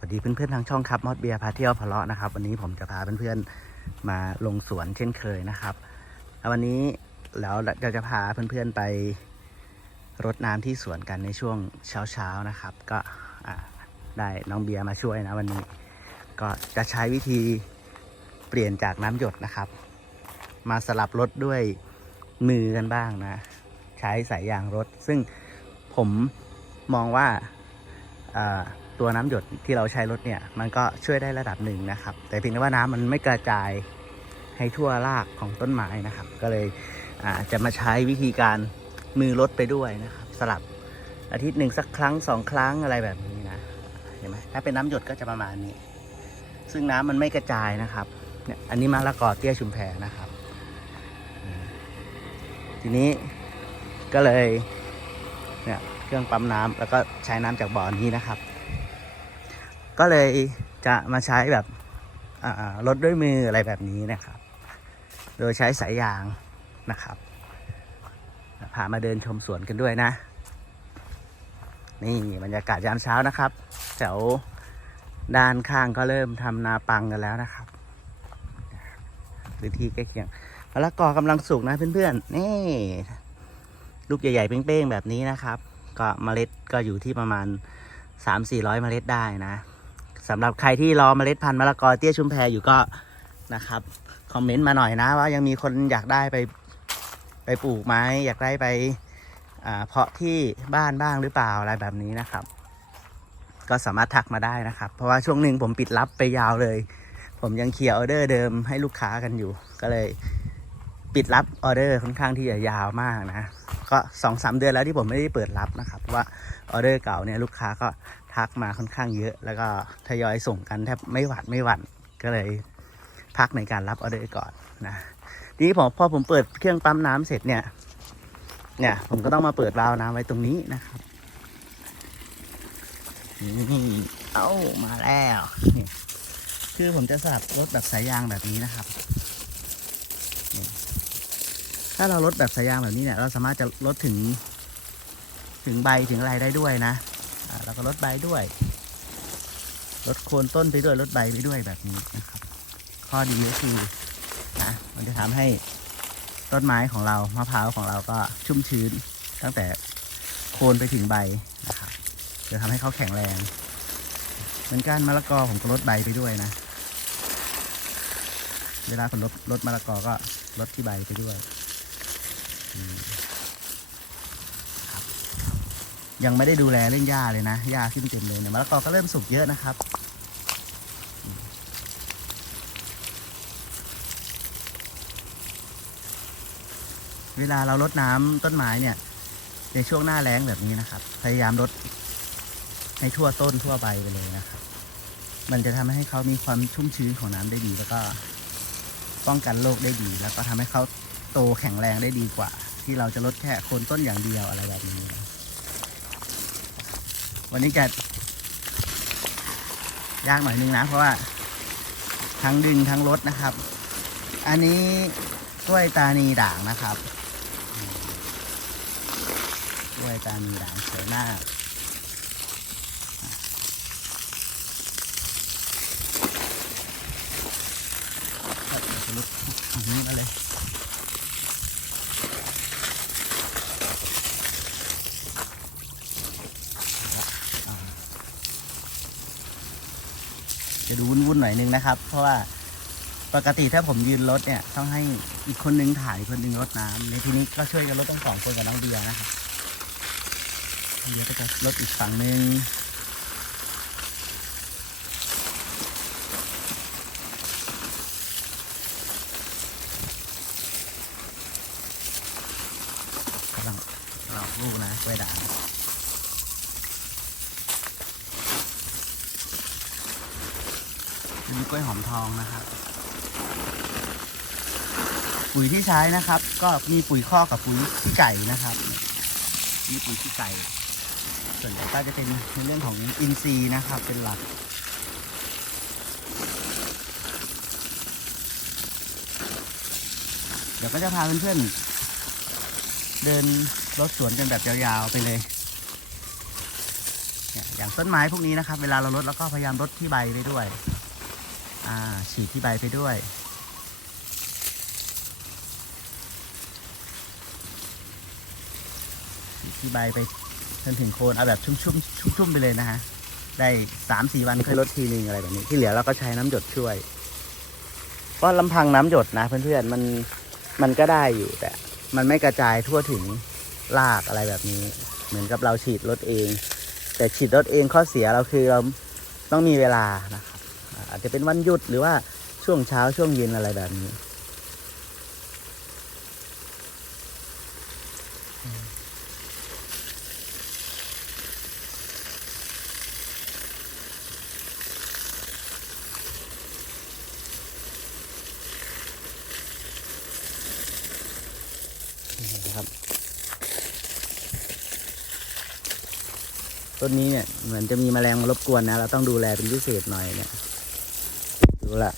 สวัสดีเพื่อนๆทางช่องครับมอดเบียร์พาเที่ยวพะเลาะนะครับ วันนี้ผมจะพาเพื่อนๆมาลงสวนเช่นเคยนะครับ วันนี้แล้วเราจะพาเพื่อนๆไปรดน้ำที่สวนกันในช่วงเช้าๆนะครับ ก็ได้น้องเบียร์มาช่วยนะวันนี้ ก็จะใช้วิธีเปลี่ยนจากน้ำหยดนะครับ มาสลับรดด้วยมือกันบ้างนะ ใช้สายยางรถ ซึ่งผมมองว่า ตัวน้ำหยดที่เราใช้รถเนี่ย มันก็ช่วยได้ระดับหนึ่งนะครับ แต่เพียงแต่ว่าน้ำมันไม่กระจายให้ทั่วรากของต้นไม้นะครับ ก็เลยอาจะมาใช้วิธีการมือรถไปด้วยนะครับ สลับอาทิตย์หนึ่งสักครั้งสองครั้งอะไรแบบนี้นะเห็นไหมถ้าเป็นน้ำหยดก็จะประมาณนี้ ซึ่งน้ำมันไม่กระจายนะครับเนี่ยอันนี้มะละกอเตี้ยชุมแพนะครับ ทีนี้ก็เลยเนี่ยเครื่องปั๊มน้ำแล้วก็ใช้น้ำจากบ่อนี้นะครับ ก็เลยจะมาใช้แบบอ่ารถด้วยมืออะไรแบบนี้นะครับ โดยใช้สายยางนะครับ พามาเดินชมสวนกันด้วยนะ นี่บรรยากาศยามเช้านะครับแถวด้านข้างก็เริ่มทำนาปังกันแล้วนะครับพื้นที่ใกล้เคียงมะละกอกำลังสุกนะเพื่อนๆ นี่ ลูกใหญ่ๆ เป้งๆ แบบนี้นะครับ ก็เมล็ดก็อยู่ที่ประมาณ 3-400 เมล็ดได้นะ สำหรับใครที่รอเมล็ดพันธุ์มะละกอเตี้ยชุมแพอยู่ก็นะครับคอมเมนต์มาหน่อยนะว่ายังมีคนอยากได้ไปไปปลูกไหมอยากได้ไปเพาะที่บ้านบ้างหรือเปล่าอะไรแบบนี้นะครับ ก็สามารถทักมาได้นะครับ เพราะว่าช่วงหนึ่งผมปิดรับไปยาวเลย ผมยังเคลียร์ออเดอร์เดิมให้ลูกค้ากันอยู่ ก็เลยปิดรับออเดอร์ค่อนข้างที่จะยาวมากนะ ก็สองสามเดือนแล้วที่ผมไม่ได้เปิดรับนะครับเพราะว่าออเดอร์เก่าเนี่ยลูกค้าก็ ทักมาค่อนข้างเยอะ แล้วก็ทยอยส่งกันแทบไม่หวัดไม่หวั่นก็เลยพักในการรับออเดอร์ก่อนนะทีนี้ผมพอผมเปิดเครื่องปั๊มน้ำเสร็จเนี่ย เนี่ย ผมก็ต้องมาเปิดวาวน้ำไว้ตรงนี้นะครับนี่เอ้ามาแล้วนี่คือผมจะสลับรถแบบสายยางแบบนี้นะครับ ถ้าเราลดแบบสายยางแบบนี้เนี่ย เราสามารถจะลดถึง ถึงใบถึงอะไรได้ด้วยนะ อ่าเราก็ลดใบด้วย ลดโคนต้นไปด้วยลดใบไปด้วยแบบนี้นะครับ ข้อดีก็คือนะมันจะทำให้ต้นไม้ของเรามะพร้าวของเราก็ชุ่มชื้นตั้งแต่โคนไปถึงใบนะครับจะทำให้เขาแข็งแรง เหมือนกันมะละกอผมก็ลดใบไปด้วยนะ เวลาผมลดลดมะละกอก็ลดที่ใบไปด้วย ยังไม่ได้ดูแลเรื่องหญ้าเลยนะหญ้าขึ้นเต็มเลยเนี่ยมะละกอก็เริ่มสุกเยอะนะครับ เวลาเราลดน้ำต้นไม้เนี่ย ในช่วงหน้าแล้งแบบนี้นะครับ พยายามลดให้ทั่วต้นทั่วใบไปเลยนะครับ มันจะทำให้เขามีความชุ่มชื้นของน้ำได้ดี แล้วก็ป้องกันโรคได้ดี แล้วก็ทำให้เขาโตแข็งแรงได้ดีกว่า ที่เราจะลดแค่โคนต้นอย่างเดียวอะไรแบบนี้นะ วันนี้จะยากหน่อยนึงนะ เพราะว่า ทั้งดึงทั้งรถนะครับ อันนี้กล้วยตานีด่างนะครับกล้วยตานีด่างสวยมากครับเดี๋ยวจะลุกฝั่งนี้มาเลย จะดูวุ่ นๆหน่อยนึงนะครับ เพราะว่าปกติถ้าผมยืนรถเนี่ยต้องให้อีกคนนึงถ่ายคนนึงรดน้ำในที่นี้ก็ช่วยกันรถต้องสองคนกับน้องเบียร์นะครับเบียร์ก็จะรถอีกฝั่งนึงกำลังหลอกลูกนะกล้วยด่าง อั มีกล้วยหอมทองนะครับ ปุ๋ยที่ใช้นะครับ ก็มีปุ๋ยข้อกับปุ๋ยขี้ไก่นะครับมีปุ๋ยขี้ไก่ ส่วนใหญ่ก็จะเป็นในเรื่องของอินทรีย์นะครับ เป็นหลักเดี๋ยวก็จะพาเพื่อนๆ เดินรถสวนกันแบบยาวๆไปเลยเนี่ยอย่างต้นไม้พวกนี้นะครับ เวลาเราลดแล้วก็พยายามลดที่ใบไปด้วย อ่าฉีดที่ใบไปด้วย ฉีดที่ใบไปจนถึงโคนเอาแบบชุ่มๆชุ่มๆไปเลยนะฮะ ได้สามสี่วันค่อยลดทีนึงอะไรแบบนี้ ที่เหลือเราก็ใช้น้ำหยดช่วย เพราะลำพังน้ำหยดนะเพื่อนๆมันมันก็ได้อยู่แต่ มันไม่กระจายทั่วถึงรากอะไรแบบนี้ เหมือนกับเราฉีดรถเอง แต่ฉีดรถเองข้อเสียเราคือเราต้องมีเวลานะ อาจจะเป็นวันหยุดหรือว่าช่วงเช้าช่วงเย็นอะไรแบบนี้นะครับ ต้นนี้เนี่ยเหมือนจะมีแมลงมารบกวนนะ เราต้องดูแลเป็นพิเศษหน่อยเนี่ย ดูละ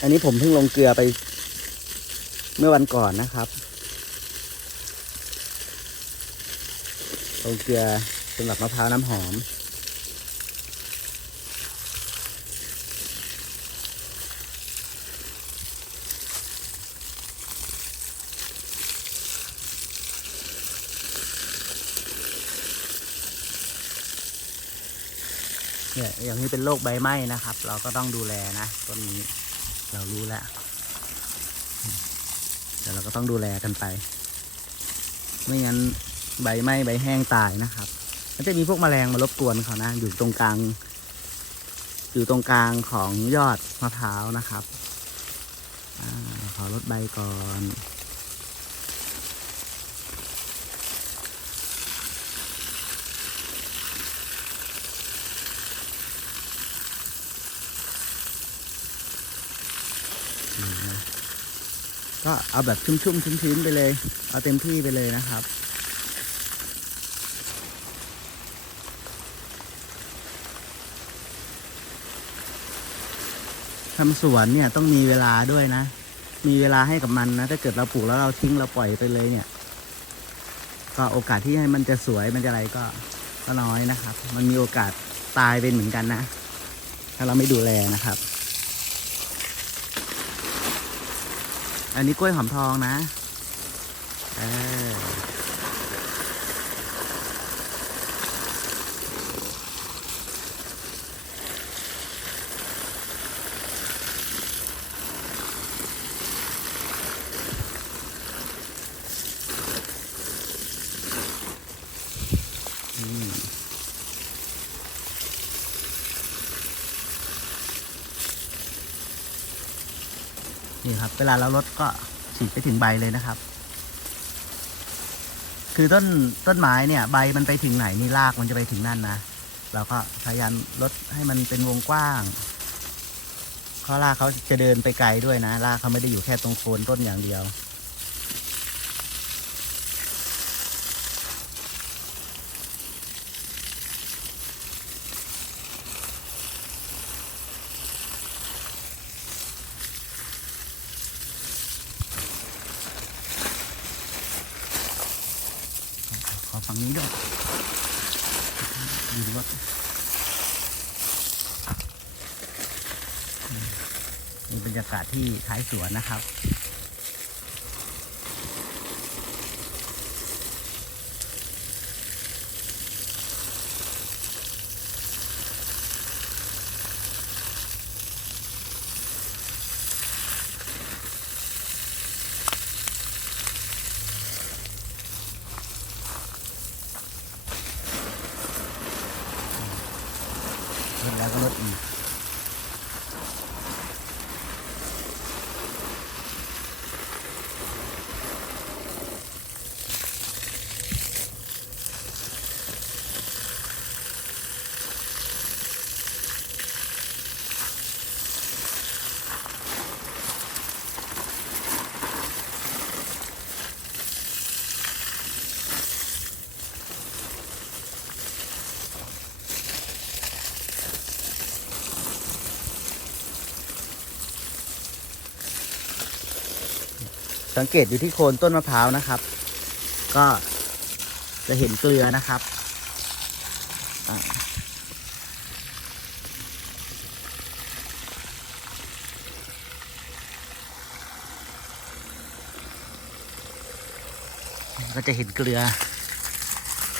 อันนี้ผมเพิ่งลงเกลือไป เมื่อวันก่อนนะครับ ลงเกลือสำหรับมะพร้าวน้ำหอม เนี่ยอย่างนี้เป็นโรคใบไหม้นะครับ เราก็ต้องดูแลนะต้นนี้เรารู้แล้วเดี๋ยวเราก็ต้องดูแลกันไป ไม่งั้นใบไหม้ใบแห้งตายนะครับ มันจะมีพวกแมลงมารบกวนเขานะ อยู่ตรงกลาง อยู่ตรงกลางของยอดมะพร้าวนะครับอขอลดใบก่อน ก็เอาแบบชุ่มๆชื้นๆไปเลย เอาเต็มที่ไปเลยนะครับทำสวนเนี่ยต้องมีเวลาด้วยนะ มีเวลาให้กับมันนะ ถ้าเกิดเราปลูกแล้วเราทิ้งเราปล่อยไปเลยเนี่ย ก็โอกาสที่ให้มันจะสวยมันจะอะไรก็ก็น้อยนะครับ มันมีโอกาสตายเป็นเหมือนกันนะ ถ้าเราไม่ดูแลนะครับ อันนี้กล้วยหอมทองนะ เออ นี่ครับ เวลาเราลดก็ฉีดไปถึงใบเลยนะครับ คือต้นต้นไม้เนี่ย ใบมันไปถึงไหนนี่รากมันจะไปถึงนั่นนะเราก็พยายามลดให้มันเป็นวงกว้างเพราะรากเขาจะเดินไปไกลด้วยนะรากเขาไม่ได้อยู่แค่ตรงโคนต้นอย่างเดียว ขอฝั่งนี้ด้วยดูว่านี่บรรยากาศที่ท้ายสวนนะครับแล้วก็ลดอีก สังเกตอยู่ที่โคนต้นมะพร้าวนะครับ ก็จะเห็นเกลือนะครับอ่าก็จะเห็นเกลือ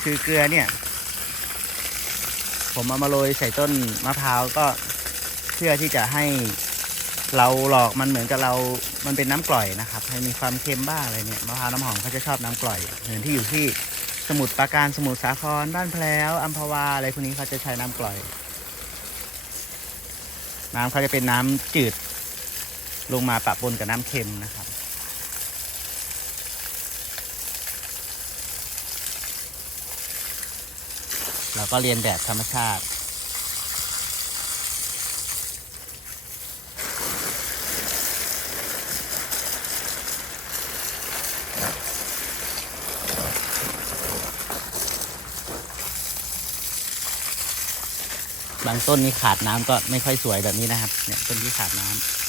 คือเกลือเนี่ย ผมเอามาโรยใส่ต้นมะพร้าวก็เพื่อที่จะให้ เราหลอกมันเหมือนกับเรา มันเป็นน้ำกร่อยนะครับ ให้มีความเค็มบ้างอะไรเนี่ยมะพร้าวน้ำหอมเขาจะชอบน้ำกร่อย เหมือนที่อยู่ที่สมุทรปราการสมุทรสาครบ้านแพลวอัมพวาอะไรพวกนี้เขาจะใช้น้ำกร่อย น้ำเขาจะเป็นน้ำจืด ลงมาปะปนกับน้ำเค็มนะครับเราก็เรียนแบบธรรมชาติ บางต้นนี้ขาดน้ำก็ไม่ค่อยสวยแบบนี้นะครับ เนี่ยต้นที่ขาดน้ำ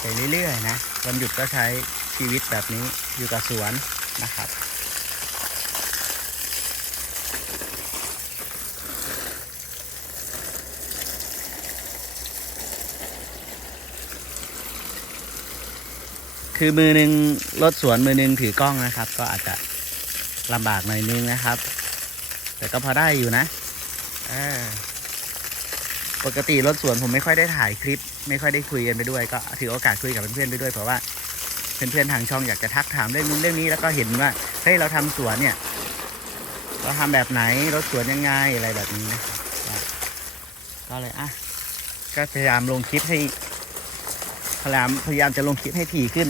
ไปเรื่อยๆนะวันหยุดก็ใช้ชีวิตแบบนี้อยู่กับสวนนะครับ คือมือหนึ่งรถสวนมือหนึ่งถือกล้องนะครับ ก็อาจจะลำบากหน่อยนึงนะครับ แต่ก็พอได้อยู่นะ เออ ปกติรถสวนผมไม่ค่อยได้ถ่ายคลิป ไม่ค่อยได้คุยกันไปด้วยก็ถือโอกาสคุยกับเพื่อนๆไปด้วยเพราะว่าเพื่อนๆทางช่องอยากจะทักถามเรื่องนู้นเรื่องนี้แล้วก็เห็นว่าเฮ้ยเราทำสวนเนี่ย เราทำแบบไหนรถสวนยังไงอะไรแบบนี้นะก็เลยอะก็พยายามลงคลิปให้พยายามพยายามจะลงคลิปให้ถี่ขึ้น